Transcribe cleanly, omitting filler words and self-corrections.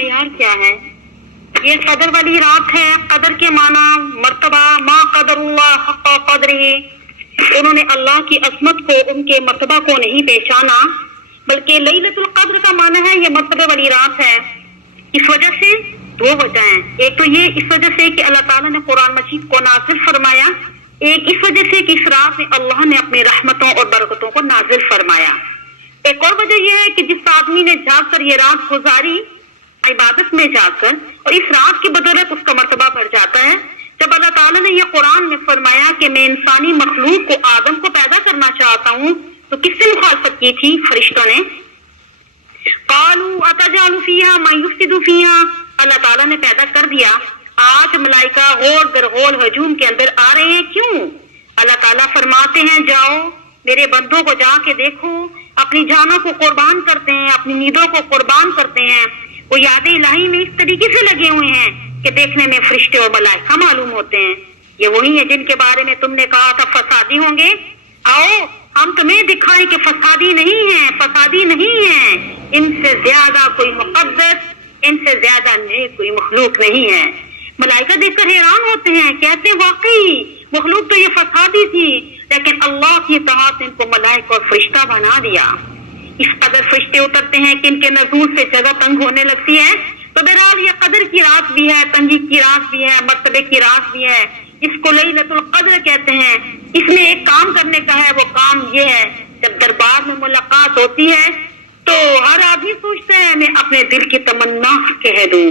معیار کیا ہے؟ یہ قدر والی رات ہے. قدر کے معنی مرتبہ، ما قدر اللہ حق قدرہ، انہوں نے اللہ کی عظمت کو، ان کے مرتبہ کو نہیں پہچانا. بلکہ لیلۃ القدر کا معنی ہے یہ مرتبہ والی رات ہے. اس وجہ سے دو وجہ ہیں. ایک تو یہ اس وجہ سے کہ اللہ تعالیٰ نے قرآن مجید کو نازل فرمایا، ایک اس وجہ سے کہ اس رات میں اللہ نے اپنی رحمتوں اور برکتوں کو نازل فرمایا. ایک اور وجہ یہ ہے کہ جس آدمی نے جا کر یہ رات گزاری عبادت میں جا کر، اور اس رات کی بدولت اس کا مرتبہ بڑھ جاتا ہے. جب اللہ تعالیٰ نے یہ قرآن میں فرمایا کہ میں انسانی مخلوق کو، آدم کو پیدا کرنا چاہتا ہوں، تو کس سے مخالفت کی تھی؟ فرشتوں نے. قالوا اتجعل فیہا من یفسد فیہا، اللہ تعالیٰ نے پیدا کر دیا. آج ملائکہ غول در غول ہجوم کے اندر آ رہے ہیں. کیوں؟ اللہ تعالیٰ فرماتے ہیں جاؤ میرے بندوں کو جا کے دیکھو، اپنی جانوں کو قربان کرتے ہیں، اپنی نیندوں کو قربان کرتے ہیں. وہ یاد الہی میں اس طریقے سے لگے ہوئے ہیں کہ دیکھنے میں فرشتے اور ملائکہ معلوم ہوتے ہیں. یہ وہی ہے جن کے بارے میں تم نے کہا تھا فسادی ہوں گے. آؤ ہم تمہیں دکھائیں کہ فسادی نہیں ہیں، فسادی نہیں ہیں. ان سے زیادہ کوئی مقدس، ان سے زیادہ نیک کوئی مخلوق نہیں ہے. ملائکہ دیکھ کر حیران ہوتے ہیں، کہتے ہیں واقعی مخلوق تو یہ فسادی تھی، لیکن اللہ کی اطاعت ان کو ملائکہ اور فرشتہ بنا دیا. اس قدر فرشتے اترتے ہیں کہ ان کے نزول سے جگہ تنگ ہونے لگتی ہے. تو بہرحال یہ قدر کی رات بھی ہے، تنگی کی رات بھی ہے، مرتبے کی رات بھی ہے. اس کو لیلۃ القدر کہتے ہیں. اس میں ایک کام کرنے کا ہے، وہ کام یہ ہے جب دربار میں ملاقات ہوتی ہے تو ہر آدمی سوچتا ہے میں اپنے دل کی تمنا کہہ دوں.